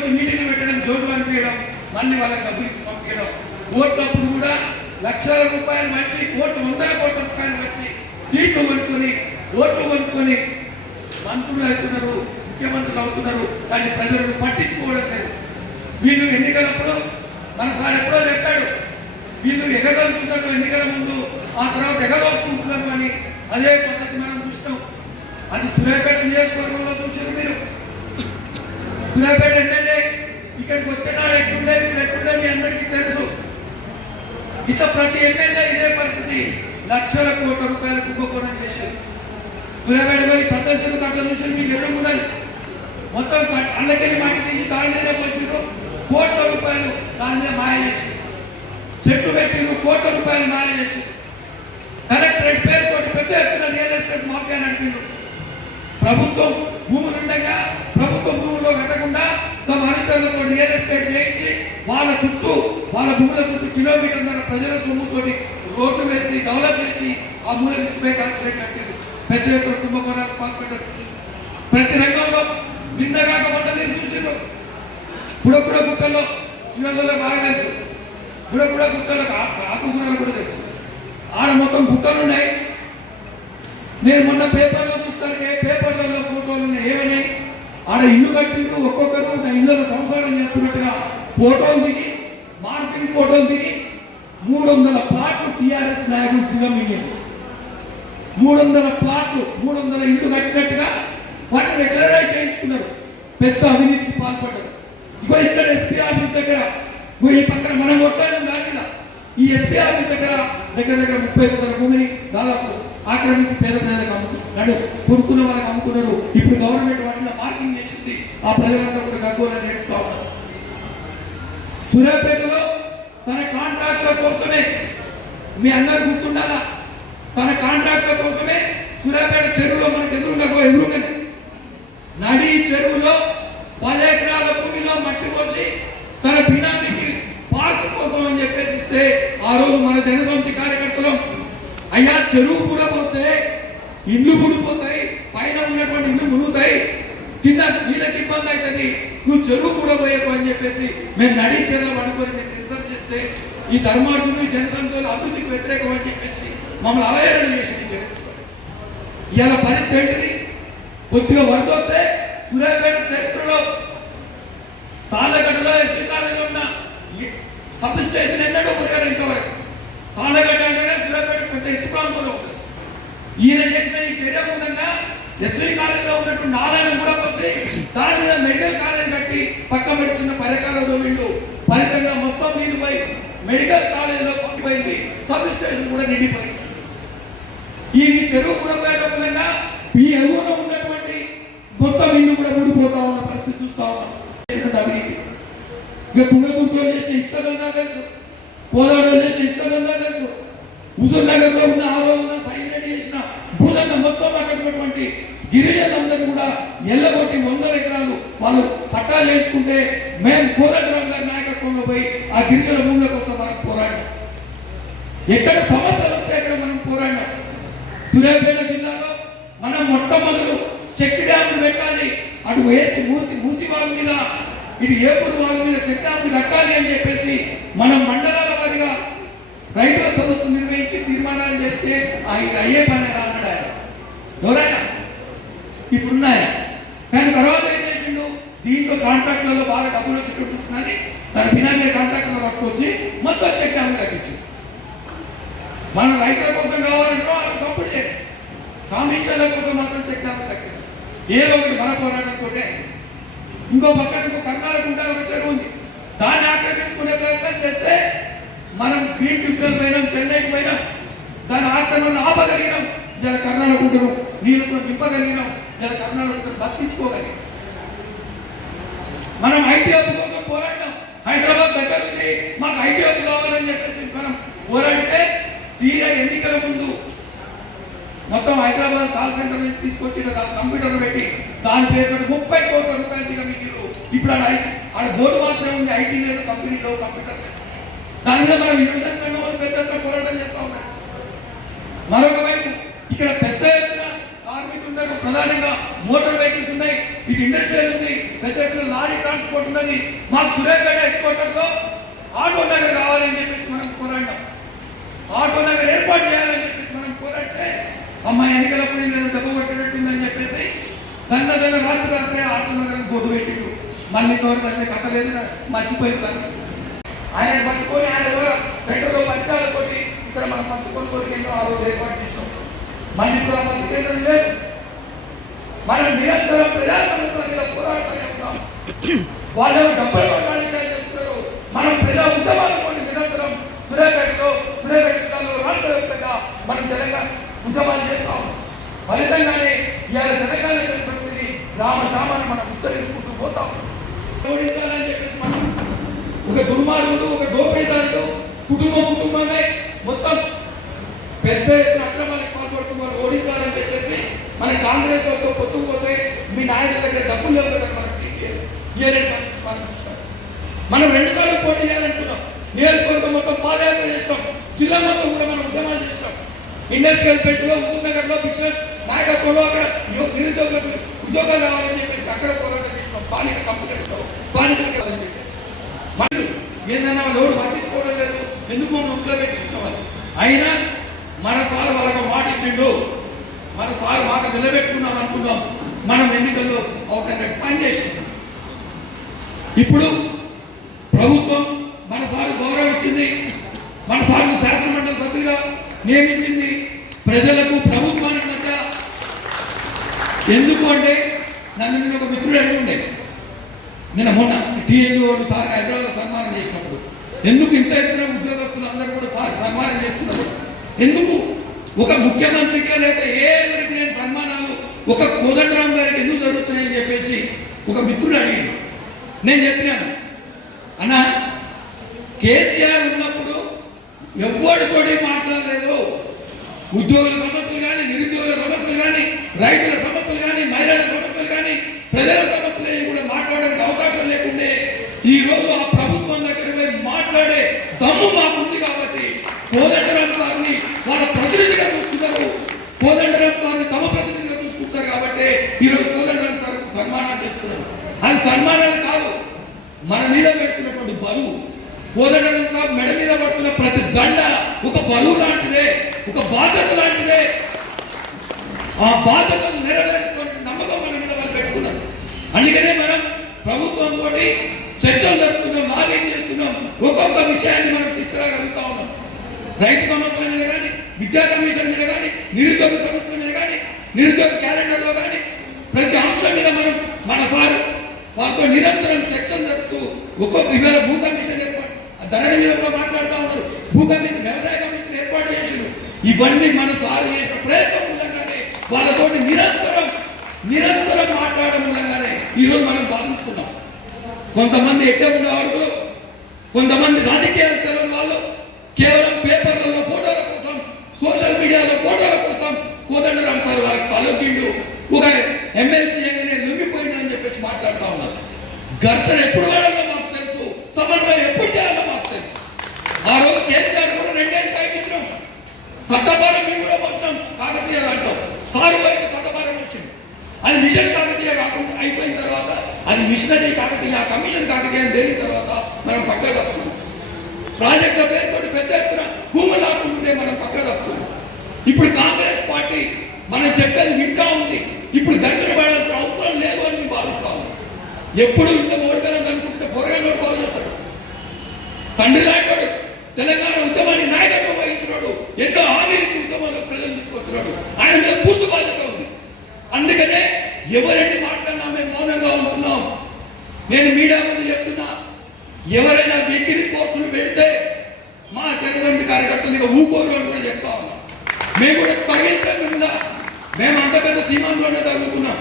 తీసుకొచ్చి మీటింగ్ పెట్టడం, జోడు అనిపించడం, మళ్ళీ వాళ్ళకి డబ్బులు పంపించడం. ఓట్లప్పుడు కూడా లక్షల రూపాయలు వచ్చి, వందల కోట్ల రూపాయలు వచ్చి సీట్లు కొనుక్కొని, ఓట్లు కొనుక్కొని మంత్రులు అవుతున్నారు, ముఖ్యమంత్రులు అవుతున్నారు. కానీ ప్రజలను పట్టించుకోవడం లేదు. వీళ్ళు ఎన్నికలప్పుడు మన సార్ ఎప్పుడో చెప్పాడు, వీళ్ళు ఎగదలుచుకున్నారు ఎన్నికల ముందు, ఆ తర్వాత ఎగదోచుకుంటున్నారు అని. అదే పద్ధతి మనం చూసినాం. అది సూర్యాపేట నియోజకవర్గంలో చూసారు మీరు. సూర్యాపేట ఎమ్మెల్యే ఇక్కడికి వచ్చినాడు ఎట్లుండేది, ఎట్లుండే మీ అందరికీ తెలుసు. ఇట్లా ప్రతి ఎమ్మెల్యే ఇదే పరిస్థితి. లక్షల కోట్ల రూపాయలు కుంభకోణం చేశారు. సూర్యాపేటలో ఈ సదస్సులు కట్ల చూసి మీకు ఎదుర్కొన్నది. మొత్తం అల్లకెళ్ళి మాటి తీసి దాని మీద వచ్చారు. కోట్ల రూపాయలు దాని మీద మాయ చేసి, చెట్టు పెట్టిరు, కోట్ల రూపాయలు మాయ చేసి, కలెక్టరేట్ పేరుతోటి పెద్ద ఎత్తున రియల్ ఎస్టేట్ మాఫియా నడిపింది. ప్రభుత్వం భూములు ఉండగా ప్రభుత్వ భూముల్లో కట్టకుండా తమ అనుచరులతో రియల్ ఎస్టేట్ చేయించి వాళ్ళ భూముల చుట్టూ కిలోమీటర్ల ప్రజల సొమ్ముతోటి రోడ్డు వేసి డెవలప్ చేసి ఆ మూల డిస్ప్లే కలెక్టరేట్ కట్టారు. పెద్ద ఎత్తున కుంభకోణాలు పాల్పడ్డారు. ప్రతి రంగంలో నిన్నగాక మొన్న మీరు చూసారు. బుడబుడ గుట్టల్లో శివంలో బాగా తెలుసు. బుడబుడ గుట్టలో ఆకుకూరలు కూడా తెలుసు. ఆడ మొత్తం గుట్టలు ఉన్నాయి. నేను మొన్న పేపర్లో చూస్తాను, పేపర్లలో ఫోటోలు ఉన్నాయి. ఏమైనాయి? ఆడ ఇల్లు కట్టిండ్రు, ఒక్కొక్కరు నా ఇళ్ళలో సంసారం చేస్తున్నట్టుగా ఫోటోలు దిగి, మార్కెటింగ్ ఫోటోలు దిగి 300 ప్లాట్లు టీఆర్ఎస్ నాయకులు దిగమింగారు. 300 ప్లాట్లు, 300 ఇల్లు కట్టినట్టుగా వాటిని రెగ్యులరైజ్ చేయించుకున్నారు. పెద్ద అవినీతికి పాల్పడ్డారు. ఇగో ఇక్కడ ఎస్పీ ఆఫీస్ దగ్గర, ఈ పక్కన మనం కొట్లాడిన దానిలో ఈ ఎస్పీ ఆఫీస్ దగ్గర దగ్గర 30 ఎకరాల భూమిని దాదాపు ఆక్రమించి పేద ప్రజలకు అమ్ముకున్నాడు. కొనుక్కున్న వాళ్ళకి అమ్ముకున్నారు. ఇప్పుడు గవర్నమెంట్ వాటిలో మార్కింగ్ చేసింది. ఆ ప్రజలంతా కూడా గగ్గోలని నేర్చుకో ఉన్నారు. సూర్యాపేటలో తన కాంట్రాక్టుల కోసమే, మీ అందరు గుర్తుండాలా, తన కాంట్రాక్టుల కోసమే సూర్యాపేట చెరువులో మనకు ఎదురుగానే నడి చెరువులో 10 ఎకరాల భూమిలో మట్టి పోసి తన బినామీకి పార్కు కోసం అని చెప్పేసి ఇస్తే, ఆ రోజు మన జనసమితి కార్యకర్తలు అయ్యా చెరువు కూడా పోస్తే ఇల్లు ముడిపోతాయి, పైన ఉన్నటువంటి ఇల్లు మునుగుతాయి, కింద నీళ్ళకి ఇబ్బంది అవుతుంది, నువ్వు చెరువు కూడా పోయకు అని చెప్పేసి మేము నడి చెరువులు పడుకొని మేము నిరసన చేస్తే, ఈ ధర్మార్జును జనసమితులు అభివృద్ధికి వ్యతిరేకం అని చెప్పేసి మమ్మల్ని అవహేళన చేసి ఇవాళ పరిస్థితి ఏంటిది? కొద్దిగా వరద వస్తే సూర్యాపేట చరిత్రలో తాళ్ళగడ్డలో ఎస్సీ కాలేజీలో ఉన్న సబ్ స్టేషన్ ఎన్నడూ మురిగారు. ఇంతవరకు తాళ్ళగడ్డ అంటేనే సూర్యాపేట పెద్ద ఎత్తు ప్రాంతంలో ఉంటుంది. ఈయన చేసిన ఈ చర్య మూలంగా ఎస్సీ కాలేజీలో ఉన్నటువంటి నాలాన్ని కూడా వచ్చి దాని మీద మెడికల్ కాలేజ్ కట్టి పక్క పడిచిన పరికరాలతో వీళ్ళు ఫలితంగా మొత్తం నీళ్ళిపోయి మెడికల్ కాలేజీలో పంపిపోయింది. సబ్ స్టేషన్ కూడా నిండిపోయింది. ఈ చెరువు కూడా పోయడం మూలంగా ఈ ఎగువలో ఉన్నటువంటి మొత్తం ఇల్లు కూడా ఊడిపోతా ఉన్న పరిస్థితి చూస్తా ఉన్నాం. అవినీతి ఇక తుంగతుర్తిలో చేసిన ఇసుక దందా తెలుసు, కోదాడలో చేసిన ఇసుక దందా తెలుసు, హుజూర్ నగర్ లో ఉన్న ఆలో ఉన్న సైన్ చేసిన భూదండ మొత్తం అక్కడున్నటువంటి గిరిజనులందరూ కూడా ఎల్లగొట్టి 100 ఎకరాలు వాళ్ళు పట్టాలు వేయించుకుంటే మేము కోదండరాం గారి నాయకత్వంలో పోయి ఆ గిరిజన భూముల కోసం మనం పోరాడినాం. ఎక్కడ సమస్యలు వస్తే అక్కడ మనం పోరాడినాం. సూర్యాపేట జిల్లాలో మనం మొట్టమొదలు చెక్ డ్యాములు పెట్టాలి, అటు వేసి మూసి వాళ్ళ మీద, ఇటు ఏపూరు వాళ్ళ మీద చెక్ డ్యాములు కట్టాలి అని చెప్పేసి మనం మండలాల వారిగా రైతుల సదస్సు నిర్వహించి తీర్మానాలు చేస్తే ఇది అయ్యే పని అన్నాడు ఆయన. ఎవరైనా ఇప్పుడున్నాయా? కానీ తర్వాత ఏం చేసిండు, దీంట్లో కాంట్రాక్టులలో బాగా డబ్బులు వచ్చి తన బినామీ కాంట్రాక్టులో పట్టుకొచ్చి మొత్తం చెక్ డ్యాములు కట్టించింది. మనం రైతుల కోసం కావాలంటే వాళ్ళు సపోర్ట్ చేయాలి, కమిషన్ల కోసం మాత్రం చెక్ డ్యాములు కట్టింది. ఏదో ఒకటి మన పోరాటంతో. ఇంకో పక్కన కర్ణాలకు ఉంటారు ఒక చెరువు ఉంది, దాన్ని ఆక్రమించుకునే ప్రయత్నం చేస్తే మనం గ్రీన్ ట్రిబ్యునల్ పోయినాం, చెన్నైకి పోయినాం, దాని ఆక్రమణను ఆపగలిగినాం. ఇలా కర్ణాలకుంటను నీళ్ళతో నింపగలిగినాం, ఇలా కర్ణాలకుంటను బతికించుకోగలిగినాం. మనం ఐటీ హబ్ కోసం పోరాడినాం. హైదరాబాద్ దగ్గర ఉంది, మాకు ఐటీ హబ్ కావాలని చెప్పేసి మనం పోరాడితే తీరా ఎన్నికల ముందు మొత్తం హైదరాబాద్ కాల్ సెంటర్ నుంచి తీసుకొచ్చి కంప్యూటర్ పెట్టి దాని పేరు 30 కోట్ల రూపాయలు దిగ మీకు. ఇప్పుడు ఆడ బోర్డు మాత్రమే ఉంది, ఐటీ లేదు, కంపెనీ లేదు, కంప్యూటర్ లేదు. దాని మీద మనం యువజన సంఘం పెద్ద ఎత్తున పోరాటం చేస్తూ ఉన్నాం. మరొక వైపు ఇక్కడ పెద్ద ఎత్తున కార్మికులు ఉన్నారు, ప్రధానంగా మోటార్ వెహికల్స్ ఉన్నాయి, ఇటు ఇండస్ట్రియల్ ఉంది, పెద్ద ఎత్తున లారీ ట్రాన్స్పోర్ట్ ఉన్నది, మాకు సూర్యాపేట హెడ్ క్వార్టర్లో ఆటో నగర్ కావాలని చెప్పేసి మనం పోరాడాం. ఆటో నగర్ ఏర్పాటు చేయాలని చెప్పేసి మనం పోరాడితే అమ్మాయి ఎన్నికలప్పుడు నేను దెబ్బ కొట్టేటట్టుందని చెప్పేసి దన్న రాత్రి ఆటో నగర్ బోర్డు పెట్టిండు. మళ్ళీ తోడు దగ్గర కట్టలేదు, మర్చిపోయింది. ఆయన పట్టుకొని ఆయన ద్వారా సెంటర్లో పథకాలు కొట్టి ఇక్కడ మనం పట్టుకొని ఆ రోజు ఏర్పాటు చేస్తాం. మళ్ళీ ఇప్పుడు ఆ పథక కేంద్రం లేదు. మనం నిరంతరం ప్రజా సమస్యల మీద పోరాటమే ఉన్నాం. వాళ్ళు డబ్బులు కొట్టడానికి చేస్తున్నారు. మనం ప్రజా ఉద్యమాలు కొన్ని నిరంతరం సూర్యాపేట జిల్లాలో రాష్ట్ర వ్యాప్తంగా మనం తెలంగాణ ఉద్యమాలు చేస్తాం. ఫలితంగానే ఇవాళ తెలంగాణ సంస్కృతిని గ్రామాన్ని మనం విస్తరించుకుంటూ పోతాం. ఓడించాలని చెప్పేసి మనం ఒక దుర్మార్గుడు, ఒక దోపిడీదారుడు కుటుంబమే మొత్తం పెద్ద ఎత్తున అక్రమాలకు పాల్పడుతున్నారు. ఓడించాలని చెప్పేసి మన కాంగ్రెస్ వాళ్ళతో పొత్తుకుపోతే మీ నాయకుల దగ్గర డబ్బులు లేవు కదా, మనం 2 సార్లు పోటీ చేయాలంటున్నాం. నియోజకవర్గం మొత్తం పాదయాత్ర చేస్తాం. జిల్లా మొత్తం కూడా మనం ఉద్యమాలు చేస్తాం. ఇండస్ట్రియల్ పెట్టులో హుజూర్ నగర్లో పిక్చర్ నాయకత్వంలో అక్కడ నిరుద్యోగులకు ఉద్యోగాలు రావాలని చెప్పేసి అక్కడ పోరాటం చేస్తాం. స్థానిక కంపెనీలతో స్థానికులు కావాలని చెప్పేసి మనం ఏందన్నా లోడు పట్టించుకోవడం లేదు, ఎందుకు మనం ఇంట్లో పెట్టించుకోవాలి. అయినా మన సార్ వాళ్ళకు మాట ఇచ్చిండు, మన సార్ మాట నిలబెట్టుకున్నాం అనుకుందాం. మనం ఎన్నికల్లో ఒక పని చేస్తున్నాం. ఇప్పుడు ప్రభుత్వం మన సార్ గౌరవం ఇచ్చింది, మన సార్లు శాసనమండలి సభ్యులుగా నియమించింది. ప్రజలకు ప్రభుత్వానికి మధ్య ఎందుకు అంటే నన్ను ఒక మిత్రుడు అడిగి ఉండే నిన్న మొన్న టీఎన్యూ వాళ్ళు సార్ హైదరాబాద్లో సన్మానం చేసినప్పుడు ఎందుకు ఇంత ఎత్తున ఉద్యోగస్తులు అందరూ కూడా సార్ సన్మానం చేస్తున్నారు, ఎందుకు ఒక ముఖ్యమంత్రికే లేదా ఎవరికి లేని సన్మానాలు ఒక కోదండరాం గారికి ఎందుకు జరుగుతున్నాయని చెప్పేసి ఒక మిత్రుడు అడిగాడు. నేను చెప్పినాను, అన్న కేసీఆర్ ఉన్నప్పుడు ఎవరితోటి మాట్లాడలేదు. ఉద్యోగుల సమస్యలు కానీ, నిరుద్యోగుల సమస్యలు కానీ, రైతుల సమస్యలు కానీ, మహిళల సమస్యలు కానీ, ప్రజల సమస్యలు కూడా మాట్లాడడానికి అవకాశం లేకుండే ఈ రోజు ఆ ప్రభుత్వం దగ్గర పోయి మాట్లాడే దమ్ము మాకుంది. కాబట్టి కోదండరాం సార్ని వాళ్ళ ప్రతినిధిగా చూస్తున్నారు, కోదండరాం సార్ని తమ ప్రతినిధిగా చూసుకుంటారు. కాబట్టి ఈరోజు కోదండరాం సార్ సన్మానాలు చేస్తున్నారు. అది సన్మానాలు కాదు, మన మీద పెడుతున్నటువంటి బరువు. కోదండరాం సార్ మెడ మీద పడుతున్న ప్రతి దండ ఒక బరువు లాంటిదే, ఒక బాధ్యత లాంటిదే. ఆ బాధ్యతను నెరవేర్చుకునే నమ్మకం మన మీద వాళ్ళు పెట్టుకున్నారు. అందుకనే మనం ప్రభుత్వంతో చర్చలు జరుపుతున్నాం, లాగింగ్ చేస్తున్నాం. ఒక్కొక్క విషయాన్ని మనం తీసుకురాగలుగుతా ఉన్నాం. రైతు సమస్యల మీద కానీ, విద్యా కమిషన్ మీద కానీ, నిరుద్యోగ సమస్యల మీద కానీ, నిరుద్యోగ క్యాలెండర్లో కానీ ప్రతి అంశం మీద మనం మన సార్ వారితో నిరంతరం చర్చలు జరుపుతూ ఒక్కొక్క ఇవాళ భూ కమిషన్ ఏర్పాటు ధరణి మీద కూడా మాట్లాడుతూ ఉన్నారు. భూ కమిషన్, వ్యవసాయ కమిషన్ ఏర్పాటు చేసారు. ఇవన్నీ మన సార్ చేసిన ప్రయత్నం మూలంగానే వాళ్ళతో నిరంతరం మాట్లాడడం మూలంగానే ఈరోజు మనం సాధించుకున్నాం. కొంతమంది ఎట్టే ఉండేవాళ్ళు, కొంతమంది రాజకీయాలు తెలియని వాళ్ళు కేవలం పేపర్లలో ఫోటోల కోసం, సోషల్ మీడియాలో ఫోటోల కోసం కోదండరాం సార్ వాళ్ళకి తలొగ్గిండు, ఒక ఎమ్మెల్సీ ఎంగానే లొంగిపోయిండు అని చెప్పేసి మాట్లాడుతూ ఉన్నారు. ఘర్షణ ఎప్పుడు వాడాలో మాకు తెలుసు, సమన్వయం ఎప్పుడు చేయాలో మాకు తెలుసు. ఆ రోజు కేసీఆర్ కూడా 2 ఏళ్ళు టైం ఇచ్చినాం. తట్టపారం మేము కూడా వచ్చినాం కాకతీయ దాంట్లో. సారు బయట తట్టపారం వచ్చింది. అది మిషన్ కాకతీయ కాకుండా అయిపోయిన తర్వాత అది మిషనరీ కాకతీయ, కమిషన్ కాకతీయ అని తేలిన తర్వాత మనం పక్క తప్పుకున్నాం. ప్రాజెక్టుల పేరుతో పెద్ద ఎత్తున భూములు లాక్కుంటుంటే మనం పక్క తప్పుకున్నాం. ఇప్పుడు కాంగ్రెస్ పార్టీ మనం చెప్పేది వింటా ఉంది. ఇప్పుడు ఘర్షణ పడాల్సిన అవసరం లేదు అని భావిస్తా ఉన్నాం. ఎప్పుడు ఇంత ఓడిపోయాలని అనుకుంటే పొరగాడు బాగు చేస్తాడు. తండ్రి లాంటి తెలంగాణ ఉద్యమాన్ని నాయకత్వం వహించినాడు, ఎన్నో హామీలు ఇచ్చి ఉద్యమంలో ప్రజలు తీసుకొచ్చినాడు. ఆయన మీద పూర్తి బాధ్యత ఉంది. అందుకనే ఎవరెన్ని మాట్లాడినా మేము మౌనంగా ఉంటున్నాం. నేను మీడియా ముందు చెప్తున్నా, ఎవరైనా వెకిలి పోస్టులు పెడితే మా జనసమితి కార్యకర్తలు ఇక ఊకోరు అని కూడా చెప్తా ఉన్నాం. మేము కూడా తగిలితే మేము అంత పెద్ద సీమాంధ్రంలోనే తగులుతున్నాం.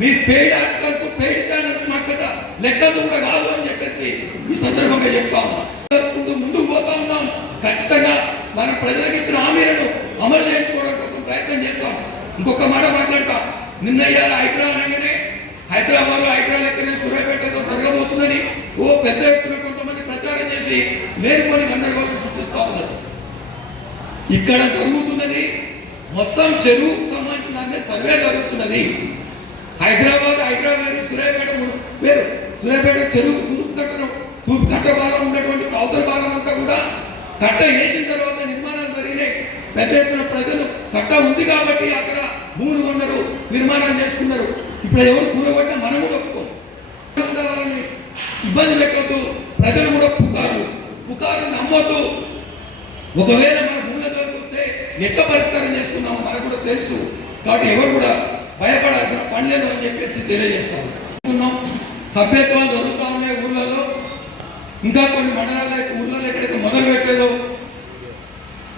మీ పెయిడ్ ఆర్టికల్స్, పెయిడ్ ఛానల్స్ మాకు పెద్ద లెక్కలు కూడా కాదు అని చెప్పేసి ఈ సందర్భంగా చెప్తా ఉన్నాం. ముందుకు పోతా ఉన్నాం. ఖచ్చితంగా మన ప్రజలకు ఇచ్చిన హామీలను అమలు చేయించుకోవడం కోసం ప్రయత్నం చేస్తాం. ఇంకొక మాట మాట్లాడతా, నిన్న ఇవాళ హైడ్రా అనగానే హైదరాబాద్లో హైడ్రా లెక్కనే సూర్యాపేటతో జరగబోతుందని పెద్ద ఎత్తున కొంతమంది ప్రచారం చేసి లేనిపోని గందరగోళం సృష్టిస్తూ ఉన్నారు. ఇక్కడ జరుగుతున్నది మొత్తం చెరువుకు సంబంధించిన సర్వే జరుగుతున్నది. హైదరాబాద్ వేరు, సూర్యాపేట వేరు. సూర్యాపేట చెరువు తూర్పు కట్ట భాగం ఉన్నటువంటి అవతల భాగం అంతా కూడా కట్ట వేసిన తర్వాత నిర్మాణాలు జరిగినాయి. పెద్ద ఎత్తున ప్రజలు కట్ట ఉంది కాబట్టి అక్కడ భూములు కొన్నారు, నిర్మాణాలు చేసుకున్నారు. ఇప్పుడు ఎవరు కూలగొట్టినా మనం కూడా వాళ్ళని ఇబ్బంది పెట్టవద్దు. ప్రజలు కూడా పుకారు నమ్మొద్దు. ఒకవేళ మన భూముల దగ్గరకు వస్తే ఎట్లా పరిష్కారం చేసుకున్నామో మనకు కూడా తెలుసు. కాబట్టి ఎవరు కూడా భయపడాల్సిన పని లేదు అని చెప్పేసి తెలియజేస్తాము. సభ్యత్వాలు జరుగుతూ ఉన్నాయి ఊళ్ళలో. ఇంకా కొన్ని మండలాల్లో ఊళ్ళలో ఎక్కడైతే మొదలు పెట్టలేదో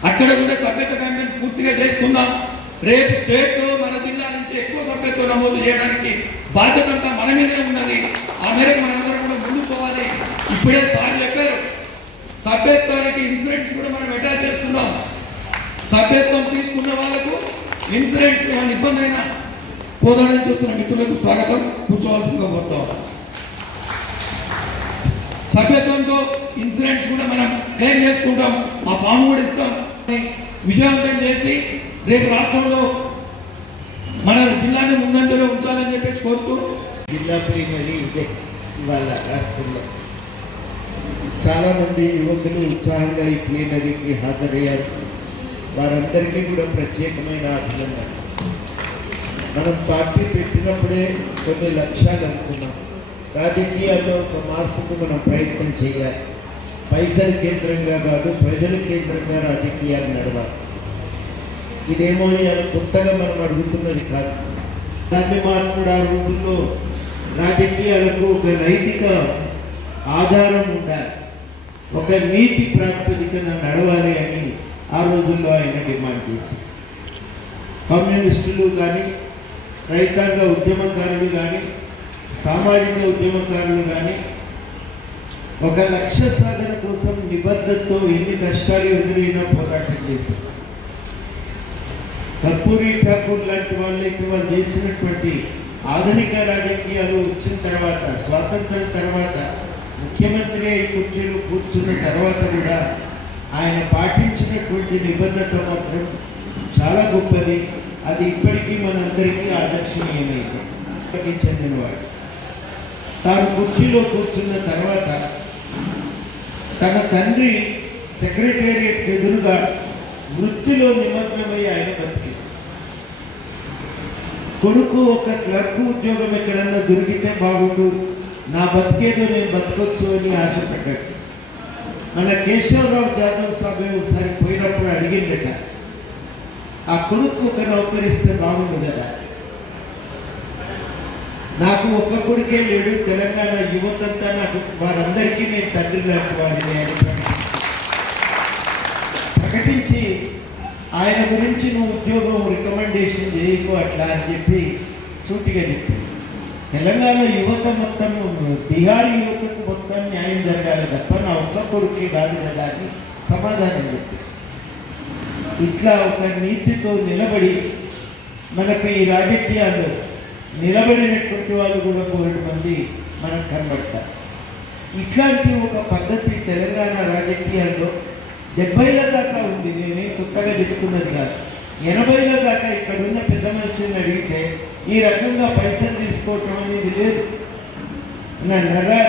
అక్కడ కూడా సభ్యత్వ క్యాంపెయిన్ పూర్తిగా చేసుకుందాం. రేపు స్టేట్లో మన జిల్లా నుంచి ఎక్కువ సభ్యత్వం నమోదు చేయడానికి బాధ్యత అంతా మన మీదే ఉన్నది. ఆ మేరకు మనందరం కూడా ముందుకు పోవాలి. ఇప్పుడే సార్ చెప్పారు, సభ్యత్వానికి ఇన్సూరెన్స్ కూడా మనం అటాచ్ చేసుకుందాం. సభ్యత్వం తీసుకున్న వాళ్ళకు ఇన్సూరెన్స్ ఏమైనా ఇబ్బంది అయినా కోదాడని చూస్తున్న మిత్రులకు స్వాగతం. కూర్చోవలసిందిగా కోరుతాం. సభ్యత్వంతో ఇన్సూరెన్స్ కూడా మనం క్లెయిమ్ చేసుకుంటాం. ఆ ఫామ్ కూడా ఇస్తాం. విజయవంతం చేసి రేపు రాష్ట్రంలో మన జిల్లాని ముందంజలో ఉంచాలని చెప్పేసి కోరుతూ జిల్లా ప్లీనరీ ఇదే ఇవాళ రాష్ట్రంలో చాలామంది యువకులు ఉత్సాహంగా ఈ ప్లీనరీకి హాజరయ్యారు. వారందరికీ కూడా ప్రత్యేకమైన అభినందన. మనం పార్టీ పెట్టినప్పుడే కొన్ని లక్ష్యాలు అనుకున్నాం. రాజకీయాల్లో ఒక మార్పుకు మనం ప్రయత్నం చేయాలి. పైసలు కేంద్రంగా కాదు, ప్రజల కేంద్రంగా రాజకీయాలు నడవాలి. ఇదేమో కొత్తగా మనం అడుగుతున్నది కాదు. దాన్ని కూడా ఆ రోజుల్లో రాజకీయాలకు ఒక నైతిక ఆధారం ఉండాలి, ఒక నీతి ప్రాతిపదికన నడవాలి అని ఆ రోజుల్లో ఆయన డిమాండ్ చేశారు. కమ్యూనిస్టులు కానీ, రైతాంగ ఉద్యమకారులు కానీ, సామాజిక ఉద్యమకారులు కానీ ఒక లక్ష్య సాధన కోసం నిబద్ధతతో ఎన్ని కష్టాలు ఎదురైనా పోరాటం చేశారు. కర్పూరి ఠాకూర్ లాంటి వాళ్ళైతే వాళ్ళు చేసినటువంటి ఆధునిక రాజకీయాలు వచ్చిన తర్వాత, స్వాతంత్రం తర్వాత, ముఖ్యమంత్రి అయి కుర్చీలో కూర్చున్న తర్వాత కూడా ఆయన పాటించినటువంటి నిబద్ధత మాత్రం చాలా గొప్పది. అది ఇప్పటికీ మనందరికీ ఆదర్శనీయమైంది. చెందినవాడు తాను కుర్చీలో కూర్చున్న తర్వాత తన తండ్రి సెక్రటేరియట్ ఎదురుగా వృత్తిలో నిమగ్నమై ఆయన బతికి, కొడుకు ఒక క్లర్క్ ఉద్యోగం ఎక్కడన్నా దొరికితే బాగుండు, నా బతికేదో నేను బతకొచ్చు అని ఆశపడ్డాడు. మన కేశవరావు జాదవ్ సాబే ఒకసారి పోయినప్పుడు అడిగిందట, ఆ కొడుకు ఒక నౌకరిస్తే బాగుండు కదా. నాకు ఒక్క కొడుకే లేడు, తెలంగాణ యువతంతా నాకు వారందరికీ నేను తండ్రి లాంటి వాడిని అని ప్రకటించి ఆయన గురించి నువ్వు ఉద్యోగం రికమెండేషన్ చేయకు అట్లా అని చెప్పి సూటిగా చెప్పాడు. తెలంగాణ యువత మొత్తం, బీహార్ యువతకు మొత్తం న్యాయం జరగాలి తప్ప నా ఒక్క కొడుకే కాదు కదా అని సమాధానం చెప్పి, ఇట్లా ఒక నీతితో నిలబడి మనకు ఈ రాజకీయాల్లో నిలబడినటువంటి వాళ్ళు కూడా 4 మంది మనకు కనబడతారు. ఇట్లాంటి ఒక పద్ధతి తెలంగాణ రాజకీయాల్లో 70ల దాకా ఉంది. నేనే కొత్తగా చెప్పుకున్నది కాదు. 80ల దాకా ఇక్కడున్న పెద్ద మనుషుల్ని అడిగితే ఈ రకంగా పైసలు తీసుకోవటం అనేది లేదు.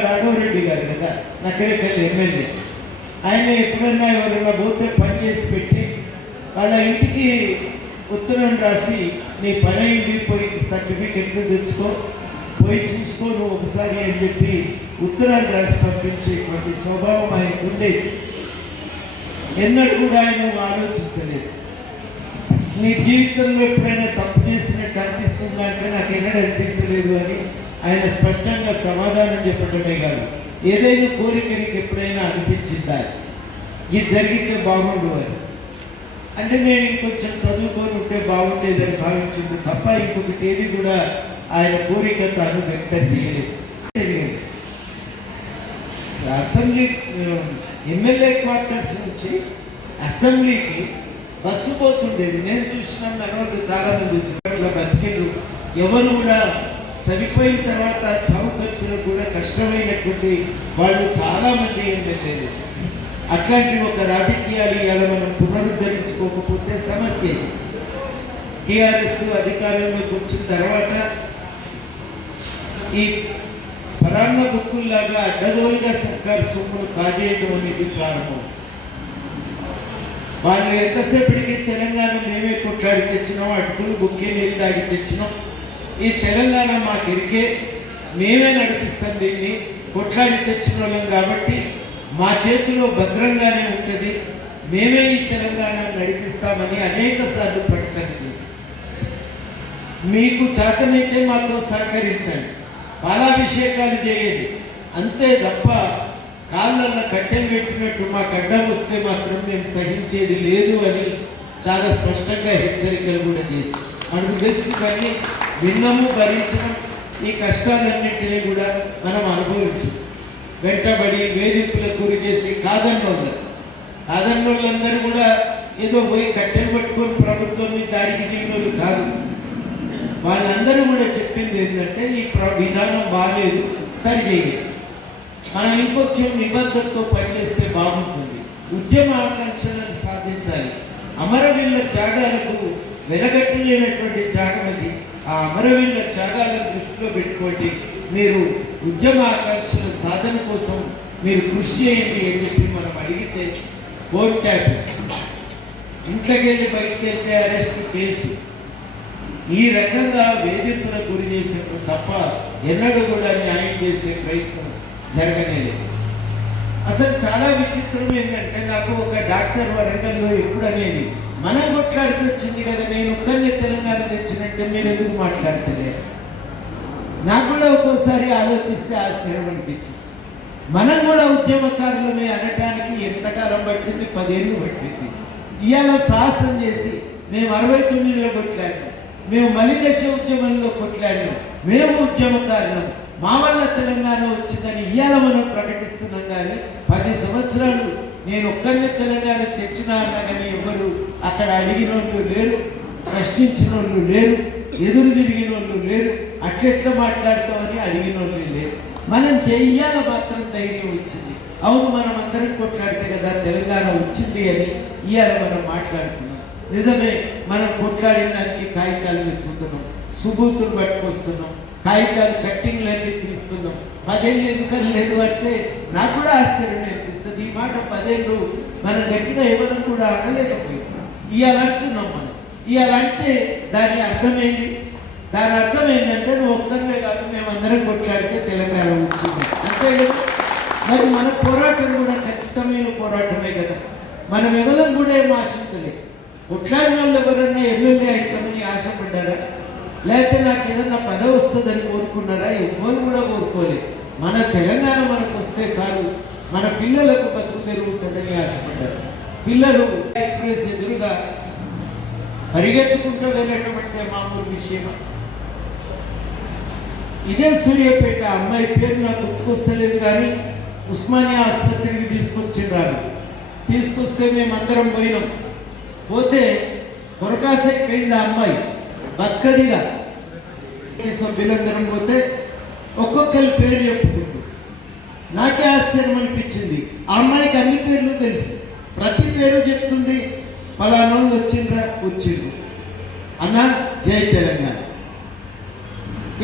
రాఘవరెడ్డి గారు కదా, నకరేకల్ ఎమ్మెల్యే, ఆయన ఎప్పుడన్నా ఎవరైనా పోతే పని చేసి పెట్టి వాళ్ళ ఇంటికి ఉత్తరం రాసి నీ పని అయింది, పోయి సర్టిఫికెట్లు తెచ్చుకో, పోయి చూసుకో నువ్వు ఒకసారి అని చెప్పి ఉత్తరాలు రాసి పంపించేటువంటి స్వభావం ఆయనకు ఉండేది. ఎన్నడూ కూడా ఆయన ఆలోచించలేదు. నీ జీవితంలో ఎప్పుడైనా తప్పు చేసినట్టు అనిపిస్తుందా అంటే నాకు ఎన్నడూ అనిపించలేదు అని ఆయన స్పష్టంగా సమాధానం చెప్పడమే కాదు, ఏదైనా కోరిక నీకు ఎప్పుడైనా అనిపించిందా, ఇది జరిగితే బాగుండు అని అంటే నేను ఇంకొంచెం చదువుకొని ఉంటే బాగుండేదని భావించింది తప్ప ఇంకొకటి ఏది కూడా ఆయన కోరిక తాను వ్యక్తం చేయలేదు. అసెంబ్లీ ఎమ్మెల్యే క్వార్టర్స్ నుంచి అసెంబ్లీకి బస్సు పోతుండేది. నేను చూసిన మనవాళ్ళు చాలామంది ఇట్లా బతికిరు. ఎవరు కూడా చనిపోయిన తర్వాత చావుకొచ్చిన కూడా కష్టమైనటువంటి వాళ్ళు చాలామంది ఎమ్మెల్యేలు. అట్లాంటి ఒక రాజకీయాలు ఇవాళ మనం పునరుద్ధరించుకోకపోతే సమస్య. టీఆర్ఎస్ అధికారంలోకి వచ్చిన తర్వాత ఈ పరాన్న బుక్కుల్లాగా అడ్డగోలుగా సర్కారు సొమ్మును కాజేయడం అనేది ప్రారంభం. వాళ్ళు ఎంతసేపటికి తెలంగాణ మేమే కొట్లాడి తెచ్చినాం, అటుకులు బుక్కి నీళ్ళు తాగి తెచ్చినాం, ఈ తెలంగాణ మాకు ఇరికే, మేమే నడిపిస్తాం, దీన్ని కొట్లాడి తెచ్చిన వాళ్ళం కాబట్టి మా చేతిలో భద్రంగానే ఉంటుంది, మేమే ఈ తెలంగాణ నడిపిస్తామని అనేక సార్లు ప్రకటన చేసి మీకు చేతనైతే మాతో సహకరించండి, పాలాభిషేకాలు చేయండి, అంతే తప్ప కాళ్ళల్లో కట్టెలు పెట్టినట్టు మాకు అడ్డం వస్తే మాత్రం మేము సహించేది లేదు అని చాలా స్పష్టంగా హెచ్చరికలు కూడా చేసి మనకు తెలిసి కానీ విన్నము భరించడం ఈ కష్టాలన్నింటినీ కూడా మనం అనుభవించాం. వెంటబడి వేధింపులకు గురి చేసి కాదన్నోళ్ళందరూ కూడా ఏదో పోయి కట్టెలు పట్టుకొని ప్రభుత్వం మీద దాడికి దిగినోళ్ళు కాదు. వాళ్ళందరూ కూడా చెప్పింది ఏంటంటే ఈ విధానం బాగాలేదు, సరిచేయండి, మనం ఇంకొంచెం నిబద్ధతతో పనిచేస్తే బాగుంటుంది, ఉద్యమ ఆకాంక్షలను సాధించాలి. అమరవీళ్ళ త్యాగాలకు వెలగట్టలేనటువంటి త్యాగం అది. ఆ అమరవీళ్ళ త్యాగాలను దృష్టిలో పెట్టుకోండి, మీరు ఉద్యమ ఆకాంక్షల సాధన కోసం మీరు కృషి చేయండి అని చెప్పి మనం అడిగితే ఫోన్ ట్యాప్, ఇంట్లోకి వెళ్ళి బయటికి వెళ్తే అరెస్ట్ కేసు, ఈ రకంగా వేధింపులకు గురి చేసేందుకు తప్ప ఎన్నడూ కూడా న్యాయం చేసే ప్రయత్నం జరగలేదు. అసలు చాలా విచిత్రం ఏంటంటే నాకు ఒక డాక్టర్ వరంగల్లో ఎప్పుడు అనేది, మనం కొట్లాడికి వచ్చింది కదా, నేను ఒక్కరిని తెలంగాణ తెచ్చినట్టే మీరు ఎందుకు మాట్లాడతలే? నాకు కూడా ఒక్కోసారి ఆలోచిస్తే ఆశ్చర్యం అనిపించింది. మనం కూడా ఉద్యమకారులమే అనటానికి ఎంతకాలం పట్టింది? 10 ఏళ్ళు పట్టింది. ఇవాళ సాహసం చేసి మేము 69లో కొట్లాడినాం, మేము మలిదశ ఉద్యమంలో కొట్లాడినాం, మేము ఉద్యమకారులం, మా వల్ల తెలంగాణ వచ్చిందని ఇవాళ మనం ప్రకటిస్తున్నాం. కానీ 10 సంవత్సరాలు నేను ఒక్కరిని తెలంగాణ తెచ్చినా అన్నా కానీ ఎవరు అక్కడ అడిగిన వాళ్ళు లేరు, ప్రశ్నించిన వాళ్ళు లేరు, ఎదురు తిరిగిన వాళ్ళు లేరు, అట్లెట్లా మాట్లాడతామని అడిగిన వాళ్ళు లేరు. మనం చెయ్యాల మాత్రం ధైర్యం వచ్చింది. అవును, మనం అందరం కొట్లాడితే కదా తెలంగాణ వచ్చింది అని ఇవాళ మనం మాట్లాడుతున్నాం. నిజమే, మనం కొట్లాడిన దానికి కాగితాలు వెతుకుతున్నాం, సుబూతులు పట్టుకొస్తున్నాం, కాగితాలు కట్టింగ్లన్నీ తీస్తున్నాం. 10 ఏళ్ళు ఎందుకని లేదు అంటే నాకు కూడా ఆశ్చర్యం అనిపిస్తుంది. ఈ మాట 10 ఏళ్ళు మనం గట్టిగా ఎవరం కూడా అనలేకపోయాం. ఇవాళ అంటున్నాం మనం. ఇవాళ అంటే దాని అర్థమైంది. దాని అర్థం ఏంటంటే నువ్వు ఒక్కరివే కాదు, మేమందరం కొట్లాడితే తెలంగాణ వచ్చింది, అంతే కదా. మరి మన పోరాటం కూడా ఖచ్చితమైన పోరాటమే కదా. మనం ఎవరం కూడా ఏం ఆశించలేదు. కొట్లాడిన వాళ్ళు ఎవరన్నా ఎమ్మెల్యే అవుతామని ఆశపడ్డారా? లేకపోతే నాకు ఏదన్నా పదవి వస్తుందని కోరుకున్నారా? ఎవరు కూడా కోరుకోలేదు. మన తెలంగాణ మనకు వస్తే చాలు, మన పిల్లలకు బతుకు తెరుగుతుందని ఆశపడ్డారు. పిల్లలు ఎక్స్ప్రెస్ ఎదురుగా పరిగెత్తుకుంటూ వెళ్ళేటువంటి మామూలు విషయం. ఇదే సూర్యాపేట అమ్మాయి పేరు నాకు గుర్తుకొస్తలేదు కానీ ఉస్మానియా ఆసుపత్రికి తీసుకొచ్చిండ్రు. తీసుకొస్తే మేమందరం పోయినాం. పోతే కొరకాసైపోయింది ఆ అమ్మాయి, బక్కదిగా. సభ్యులందరం పోతే ఒక్కొక్కరి పేరు చెప్పుకుంటూ నాకే ఆశ్చర్యం అనిపించింది. ఆ అమ్మాయికి అన్ని పేర్లు తెలుసు, ప్రతి పేరు చెప్తుంది. పలానోళ్ళు వచ్చిండ్రు అన్న, జై తెలంగాణ.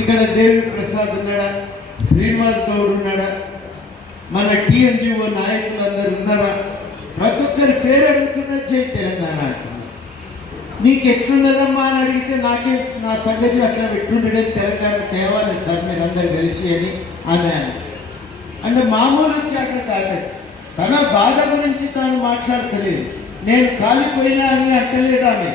ఇక్కడ దేవి ప్రసాద్ ఉన్నాడా, శ్రీనివాస్ గౌడ్ ఉన్నాడా, మన టీఎన్జిఓ నాయకులు అందరు ఉన్నారా? ప్రతి ఒక్కరి పేరు అడుగుతున్నది జై తెలంగాణ అంటున్నారు. నీకు ఎట్లున్నదమ్మా అని అడిగితే నాకే నా సంగతి అట్లా పెట్టుండే, తెలంగాణ తేవాలి సార్ మీరు అందరు కలిసి అని ఆమె అంటే మామూలు త్యాగ కాదు. తన బాధ గురించి తాను మాట్లాడతలేదు. నేను కాలిపోయినా అని అంటలేదు ఆమె,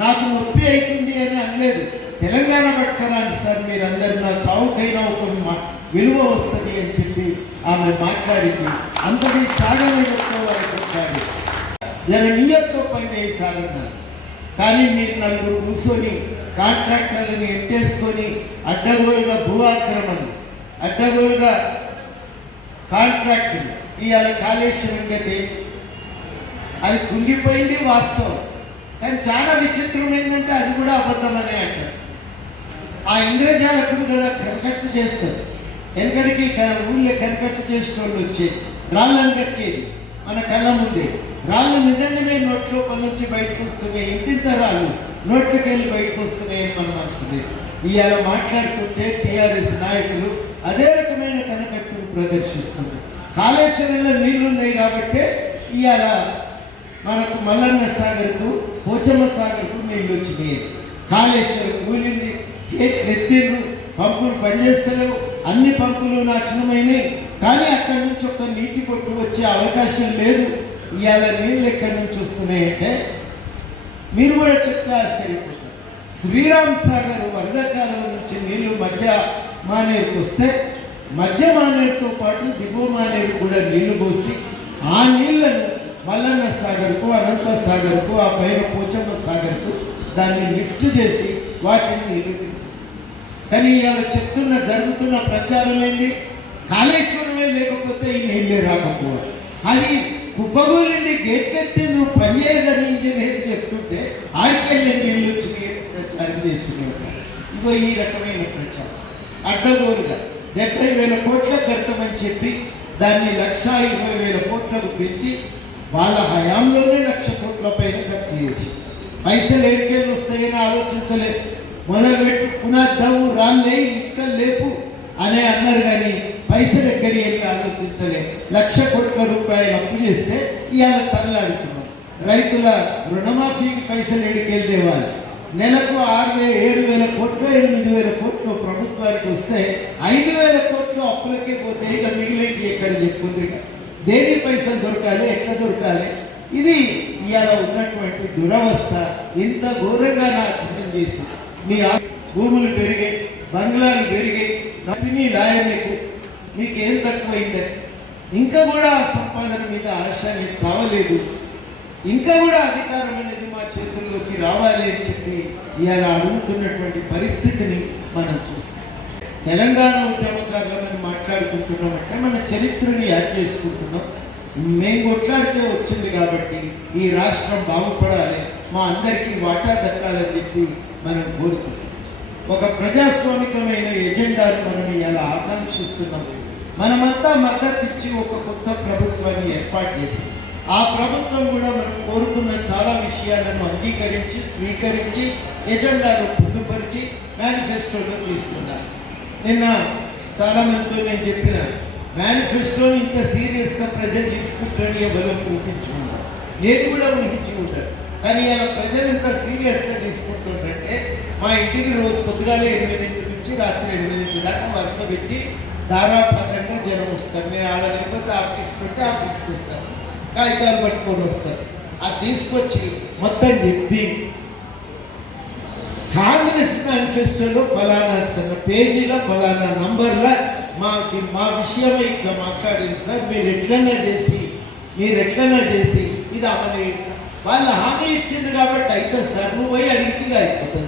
నాకు నొప్పి అవుతుంది అని అనలేదు. తెలంగాణ పట్టుకరాండి సార్ మీరు అందరు, నా చావుకైనా ఒక విలువ వస్తుంది అని చెప్పి ఆమె మాట్లాడింది. అంతటి త్యాగమే వారికి కొట్టాడు. జర నియత్తో పని చేశారన్నారు. కానీ మీరు నలుగురు కూర్చొని కాంట్రాక్టర్లని ఎట్టేసుకొని అడ్డగోలుగా భూ ఆక్రమణ, అడ్డగోలుగా కాంట్రాక్టులు, ఇవాళ కాళేశ్వరం గతే అది కుంగిపోయింది వాస్తవం. కానీ చాలా విచిత్రం ఏంటంటే అది కూడా అబద్ధమని అంటారు. ఆ ఇంద్రజాలకుడు కదా కనకట్టు చేస్తారు. వెనకడికి ఊళ్ళో కనకట్టు చేసిన వాళ్ళు వచ్చేది, రాళ్ళని కట్టేది మన కళ్ళ ముందే. రాళ్ళు నిజంగానే నోటి లోపల నుంచి బయటకు వస్తున్నాయి, ఇంతింత రాళ్ళు నోట్లోకి వెళ్ళి బయటకు వస్తున్నాయని మనం అనుకునేది. ఇవాళ మాట్లాడుతుంటే టీఆర్ఎస్ నాయకులు అదే రకమైన ప్రదర్శిస్తుంది. కాళేశ్వరంలో నీళ్లు ఉన్నాయి కాబట్టి ఇవాళ మనకు మల్లన్న సాగర్కు పోచమ్మ సాగర్కు నీళ్ళు వచ్చినాయి. కాళేశ్వరం కూలింది, గేట్లు ఎత్తిండ్రు, పంపులు పనిచేస్తలేవు, అన్ని పంపులు నాశనమైనాయి. కానీ అక్కడి నుంచి ఒక నీటి పొట్టు వచ్చే అవకాశం లేదు. ఇవాళ నీళ్ళు ఎక్కడి నుంచి వస్తున్నాయంటే మీరు కూడా చెప్తే ఆశ్చర్యపోతారు. శ్రీరామ్ సాగర్ వరద కాలువ నుంచి నీళ్లు మధ్య మానేరుకు వస్తే మధ్య మానేరుతో పాటు దిగువ మానేరు కూడా నీళ్లు పోసి ఆ నీళ్లను మల్లన్న సాగర్కు, అనంత సాగర్కు, ఆ పైన పోచమ్మ సాగర్కు దాన్ని లిఫ్ట్ చేసి వాటిని నీళ్లు దింపు. కానీ ఇవాళ జరుగుతున్న ప్రచారం ఏంటి? కాళేశ్వరమే లేకపోతే ఈ నీళ్ళే రాకపోవడం. అది కుప్పగూలింది, గేట్లెత్తి నువ్వు పనిచేయదని ఇంజనీర్ చెప్తుంటే ఆడికెళ్ళి నీళ్ళు వచ్చినాయి ప్రచారం చేస్తూనే ఉంటారు. ఇగో ఈ రకమైన ప్రచారం అడ్డగోలుగా 70,000 కోట్లకు కడతామని చెప్పి దాన్ని 1,20,000 కోట్లకు పెంచి వాళ్ళ హయాంలోనే 1,00,000 కోట్ల పైన ఖర్చు చేసి పైసలు ఎడికేళ్ళు వస్తాయని ఆలోచించలేదు. మొదలుపెట్టి పునాద్దవు రాళ్ళే ఇటుకలు లేపు అనే అన్నారు, కానీ పైసలు ఎక్కడి అని ఆలోచించలే. 1,00,000 కోట్ల రూపాయలు అప్పు చేస్తే ఇవాళ తరలాడుతున్నాం. రైతుల రుణమాఫీకి పైసలు ఎడికెళ్ళి తేవాలి. నెలకు 7,000 కోట్లు 8,000 కోట్లు ప్రభుత్వానికి వస్తే 5,000 కోట్లు అప్పులకే పోతే ఇక మిగిలింది ఎక్కడ చెప్పుకుంది? దేని పైసలు దొరకాలి, ఎట్లా దొరకాలి? ఇది ఇవాళ ఉన్నటువంటి దురవస్థ. ఇంత ఘోరంగా నాశనం చేసి మీ భూములు పెరిగాయి, బంగ్లాలు పెరిగాయి, కంపెనీ లాయర్లకు మీకేం తక్కువైందని ఇంకా కూడా ఆ సంపాదన మీద ఆశ చావలేదు. ఇంకా కూడా అధికారం అనేది మా చేతుల్లోకి రావాలి అని చెప్పి ఇవాళ అడుగుతున్నటువంటి పరిస్థితిని మనం చూస్తాం. తెలంగాణ ఉద్యమకారులను మాట్లాడుకుంటున్నామంటే మన చరిత్రని యాడ్ చేసుకుంటున్నాం. మేము కొట్లాడితే వచ్చింది కాబట్టి ఈ రాష్ట్రం బాగుపడాలి, మా అందరికీ వాటా దక్కాలని చెప్పి మనం కోరుకుంటున్నాం. ఒక ప్రజాస్వామికమైన ఎజెండాను మనం ఇలా ఆకాంక్షిస్తున్నాం. మనమంతా మద్దతు ఇచ్చి ఒక కొత్త ప్రభుత్వాన్ని ఏర్పాటు చేసి ఆ ప్రభుత్వం కూడా మనం కోరుకున్న చాలా విషయాలను అంగీకరించి స్వీకరించి ఎజెండాలో పొందుపరిచి మేనిఫెస్టోలో తీసుకున్నారు. నిన్న చాలామందితో నేను చెప్పిన మేనిఫెస్టోని ఇంత సీరియస్గా ప్రజలు తీసుకుంటారని ఎవరో ఊహించుకున్నారు, నేను కూడా ఊహించుకుంటాను. కానీ ఇలా ప్రజలు ఇంత సీరియస్గా తీసుకుంటుందంటే మా ఇంటికి రోజు పొద్దుగాలే 8 నుంచి రాత్రి 8 దాకా వరుస పెట్టి ధారాపాతంగా జనం వస్తారు. నేను ఆడ లేకపోతే ఆఫీస్కి పెట్టి ఆఫీస్కి వస్తారు, కాగితాలు పట్టుకొని వస్తారు. అది తీసుకొచ్చి మొత్తం చెప్పి కాంగ్రెస్ మేనిఫెస్టోలో ఫలానా పేజీలో ఫలానా నంబర్లో మా విషయమే ఇట్లా మాట్లాడింది సార్, మీరు ఎట్లన్నా చేసి ఇది అమలు వాళ్ళు హామీ ఇచ్చింది కాబట్టి అయితే సార్ నువ్వు పోయి అడిగితే అయిపోతుంది